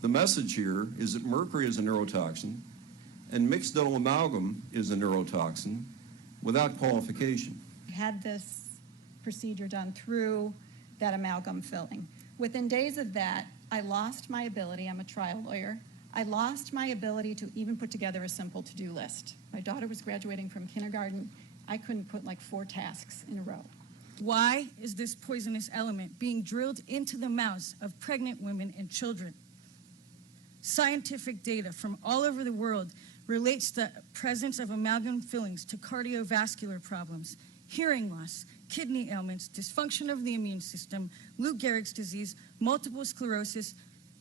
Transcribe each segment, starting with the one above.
The message here is that mercury is a neurotoxin, and mixed dental amalgam is a neurotoxin without qualification. I had this procedure done through that amalgam filling. Within days of that, I lost my ability, I'm a trial lawyer, I lost my ability to even put together a simple to-do list. My daughter was graduating from kindergarten. I couldn't put like 4 tasks in a row. Why is this poisonous element being drilled into the mouths of pregnant women and children? Scientific data from all over the world relates the presence of amalgam fillings to cardiovascular problems, hearing loss, kidney ailments, dysfunction of the immune system, Lou Gehrig's disease, multiple sclerosis,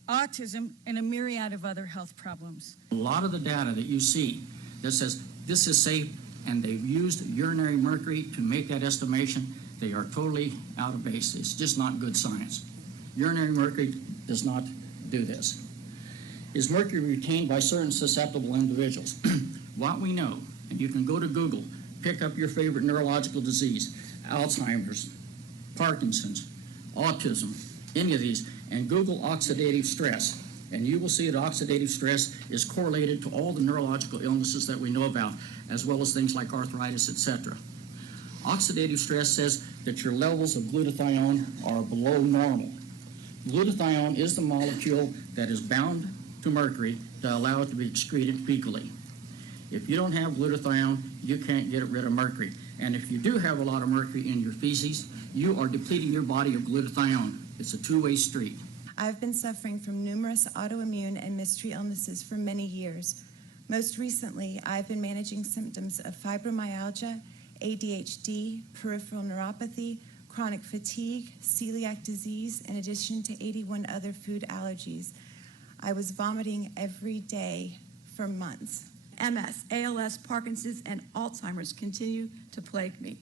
autism, and a myriad of other health problems. A lot of the data that you see that says this is safe and they've used urinary mercury to make that estimation, they are totally out of base. It's just not good science. Urinary mercury does not do this. Is mercury retained by certain susceptible individuals? What we know, and you can go to Google, pick up your favorite neurological disease, Alzheimer's, Parkinson's, autism, any of these, and Google oxidative stress, and you will see that oxidative stress is correlated to all the neurological illnesses that we know about, as well as things like arthritis, etc. Oxidative stress says that your levels of glutathione are below normal. Glutathione is the molecule that is bound to mercury to allow it to be excreted fecally. If you don't have glutathione, you can't get rid of mercury. And if you do have a lot of mercury in your feces, you are depleting your body of glutathione. It's a two-way street. I've been suffering from numerous autoimmune and mystery illnesses for many years. Most recently, I've been managing symptoms of fibromyalgia, ADHD, peripheral neuropathy, chronic fatigue, celiac disease, in addition to 81 other food allergies. I was vomiting every day for months. MS, ALS, Parkinson's, and Alzheimer's continue to plague me.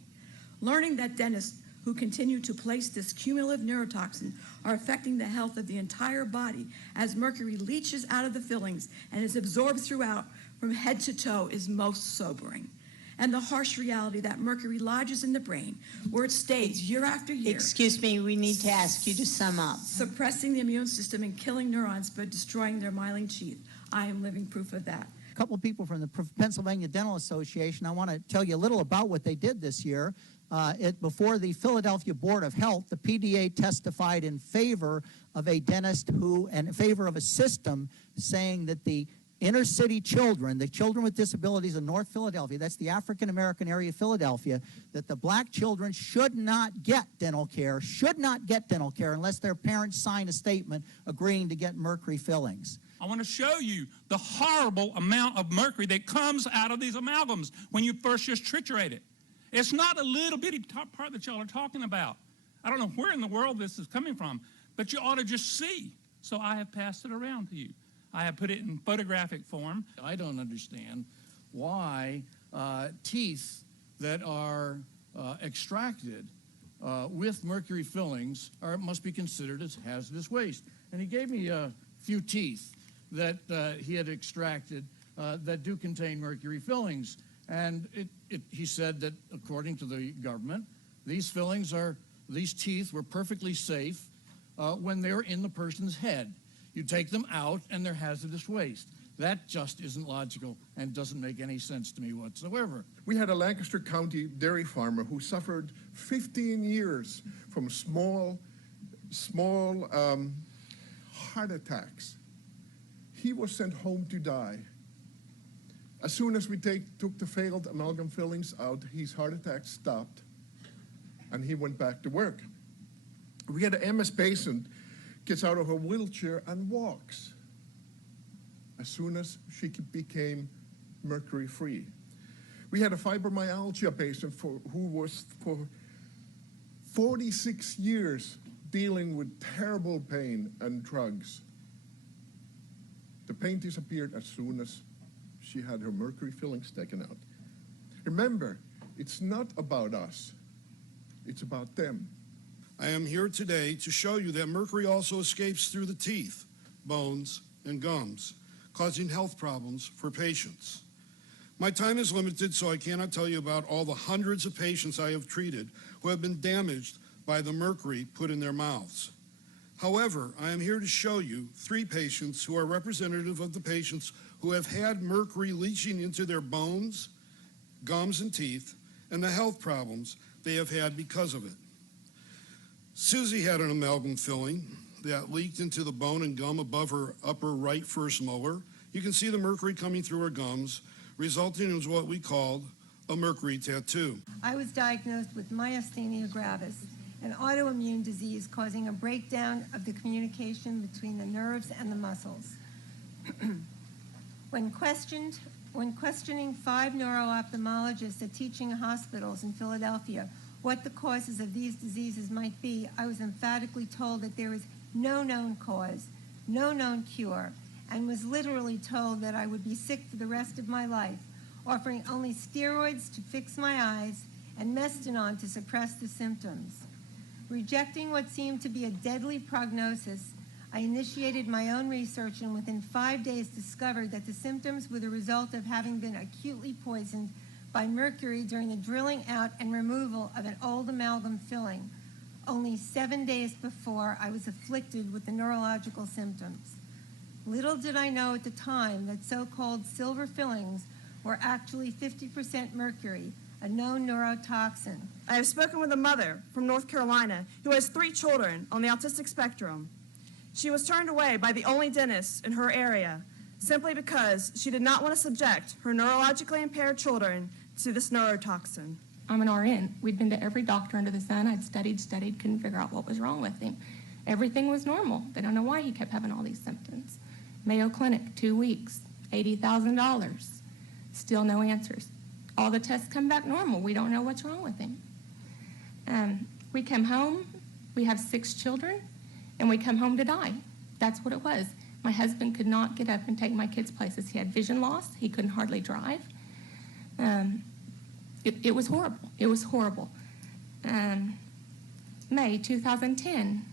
Learning that dentists who continue to place this cumulative neurotoxin are affecting the health of the entire body as mercury leaches out of the fillings and is absorbed throughout from head to toe is most sobering. And the harsh reality that mercury lodges in the brain, where it stays year after year. Excuse me, we need to ask you to sum up. Suppressing the immune system and killing neurons, but destroying their myelin sheath. I am living proof of that. A couple of people from the Pennsylvania Dental Association. I want to tell you a little about what they did this year. Before the Philadelphia Board of Health, the PDA testified in favor of a dentist who, and in favor of a system saying that the inner city children, the children with disabilities in North Philadelphia, that's the African American area of Philadelphia, that the black children should not get dental care unless their parents sign a statement agreeing to get mercury fillings. I want to show you the horrible amount of mercury that comes out of these amalgams when you first just triturate it. It's not a little bitty part that y'all are talking about. I don't know where in the world this is coming from, but you ought to just see. So I have passed it around to you. I have put it in photographic form. I don't understand why teeth that are extracted with mercury fillings must be considered as hazardous waste. And he gave me a few teeth that he had extracted that do contain mercury fillings. And he said that according to the government, these teeth were perfectly safe when they were in the person's head. You take them out and they're hazardous waste. That just isn't logical and doesn't make any sense to me whatsoever. We had a Lancaster County dairy farmer who suffered 15 years from small heart attacks. He was sent home to die. As soon as we took the failed amalgam fillings out, his heart attack stopped and he went back to work. We had an MS patient gets out of her wheelchair and walks as soon as she became mercury-free. We had a fibromyalgia patient who was for 46 years dealing with terrible pain and drugs. The pain disappeared as soon as she had her mercury fillings taken out. Remember, it's not about us, it's about them. I am here today to show you that mercury also escapes through the teeth, bones, and gums, causing health problems for patients. My time is limited, so I cannot tell you about all the hundreds of patients I have treated who have been damaged by the mercury put in their mouths. However, I am here to show you 3 patients who are representative of the patients who have had mercury leaching into their bones, gums, and teeth, and the health problems they have had because of it. Susie had an amalgam filling that leaked into the bone and gum above her upper right first molar. You can see the mercury coming through her gums, resulting in what we called a mercury tattoo. I was diagnosed with myasthenia gravis, an autoimmune disease causing a breakdown of the communication between the nerves and the muscles. When questioning 5 neuro-ophthalmologists at teaching hospitals in Philadelphia what the causes of these diseases might be, I was emphatically told that there is no known cause, no known cure, and was literally told that I would be sick for the rest of my life, offering only steroids to fix my eyes and Mestinon to suppress the symptoms. Rejecting what seemed to be a deadly prognosis, I initiated my own research and within 5 days discovered that the symptoms were the result of having been acutely poisoned by mercury during the drilling out and removal of an old amalgam filling. Only 7 days before, I was afflicted with the neurological symptoms. Little did I know at the time that so-called silver fillings were actually 50% mercury, a known neurotoxin. I have spoken with a mother from North Carolina who has 3 children on the autistic spectrum. She was turned away by the only dentist in her area simply because she did not want to subject her neurologically impaired children to this neurotoxin. I'm an RN. We'd been to every doctor under the sun. I'd studied, couldn't figure out what was wrong with him. Everything was normal. They don't know why he kept having all these symptoms. Mayo Clinic, 2 weeks, $80,000. Still no answers. All the tests come back normal. We don't know what's wrong with him. We come home. We have 6 children, and we come home to die. That's what it was. My husband could not get up and take my kids places. He had vision loss. He couldn't hardly drive. It was horrible. It was horrible. May 2010,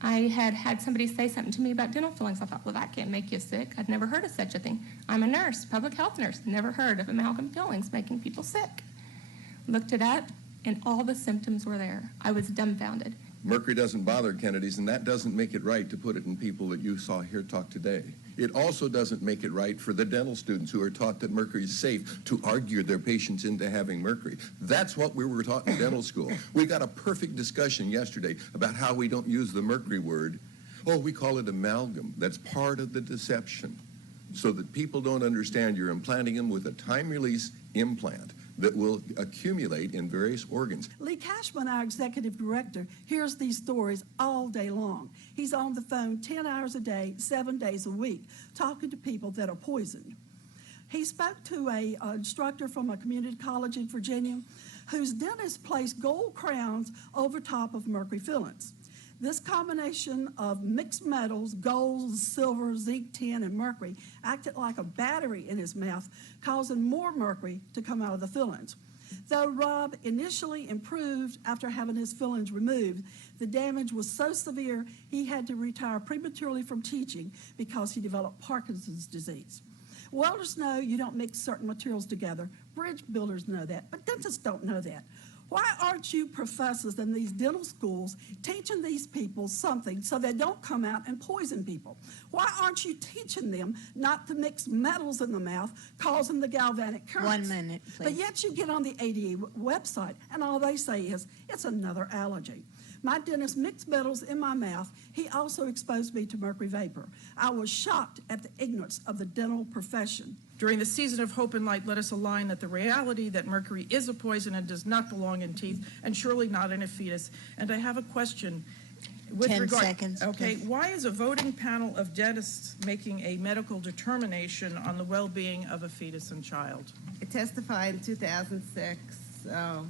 I had somebody say something to me about dental fillings. I thought, well, that can't make you sick. I'd never heard of such a thing. I'm a nurse, public health nurse, never heard of amalgam fillings making people sick. Looked it up, and all the symptoms were there. I was dumbfounded. Mercury doesn't bother Kennedys, and that doesn't make it right to put it in people that you saw here talk today. It also doesn't make it right for the dental students who are taught that mercury is safe to argue their patients into having mercury. That's what we were taught in dental school. We got a perfect discussion yesterday about how we don't use the mercury word. Oh, we call it amalgam. That's part of the deception, so that people don't understand you're implanting them with a time-release implant that will accumulate in various organs. Lee Cashman, our executive director, hears these stories all day long. He's on the phone 10 hours a day, 7 days a week, talking to people that are poisoned. He spoke to an instructor from a community college in Virginia whose dentist placed gold crowns over top of mercury fillings. This combination of mixed metals, gold, silver, zinc, tin, and mercury, acted like a battery in his mouth, causing more mercury to come out of the fillings. Though Rob initially improved after having his fillings removed, the damage was so severe he had to retire prematurely from teaching because he developed Parkinson's disease. Welders know you don't mix certain materials together. Bridge builders know that, but dentists don't know that. Why aren't you professors in these dental schools teaching these people something so they don't come out and poison people? Why aren't you teaching them not to mix metals in the mouth, causing the galvanic currents? 1 minute, please. But yet you get on the ADA website, and all they say is, it's another allergy. My dentist mixed metals in my mouth. He also exposed me to mercury vapor. I was shocked at the ignorance of the dental profession. During the season of Hope and Light, let us align that the reality that mercury is a poison and does not belong in teeth, and surely not in a fetus. And I have a question. With 10 regard, seconds. Okay, why is a voting panel of dentists making a medical determination on the well-being of a fetus and child? I testified in 2006, so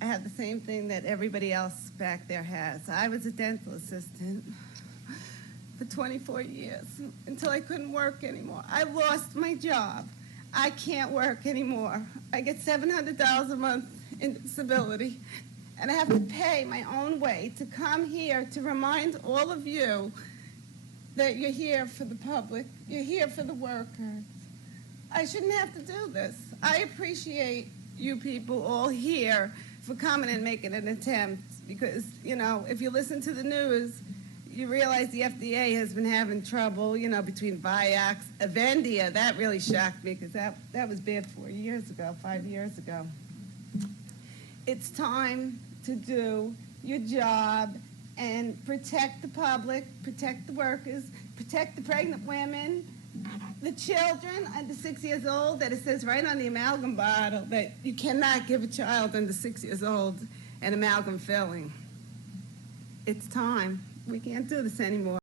I have the same thing that everybody else back there has. I was a dental assistant for 24 years until I couldn't work anymore. I lost my job. I can't work anymore. I get $700 a month in disability, and I have to pay my own way to come here to remind all of you that you're here for the public, you're here for the workers. I shouldn't have to do this. I appreciate you people all here for coming and making an attempt because, you know, if you listen to the news, you realize the FDA has been having trouble, you know, between Vioxx, Avendia. That really shocked me because that was bad 5 years ago. It's time to do your job and protect the public, protect the workers, protect the pregnant women, the children under 6 years old, that it says right on the amalgam bottle that you cannot give a child under 6 years old an amalgam filling. It's time. We can't do this anymore.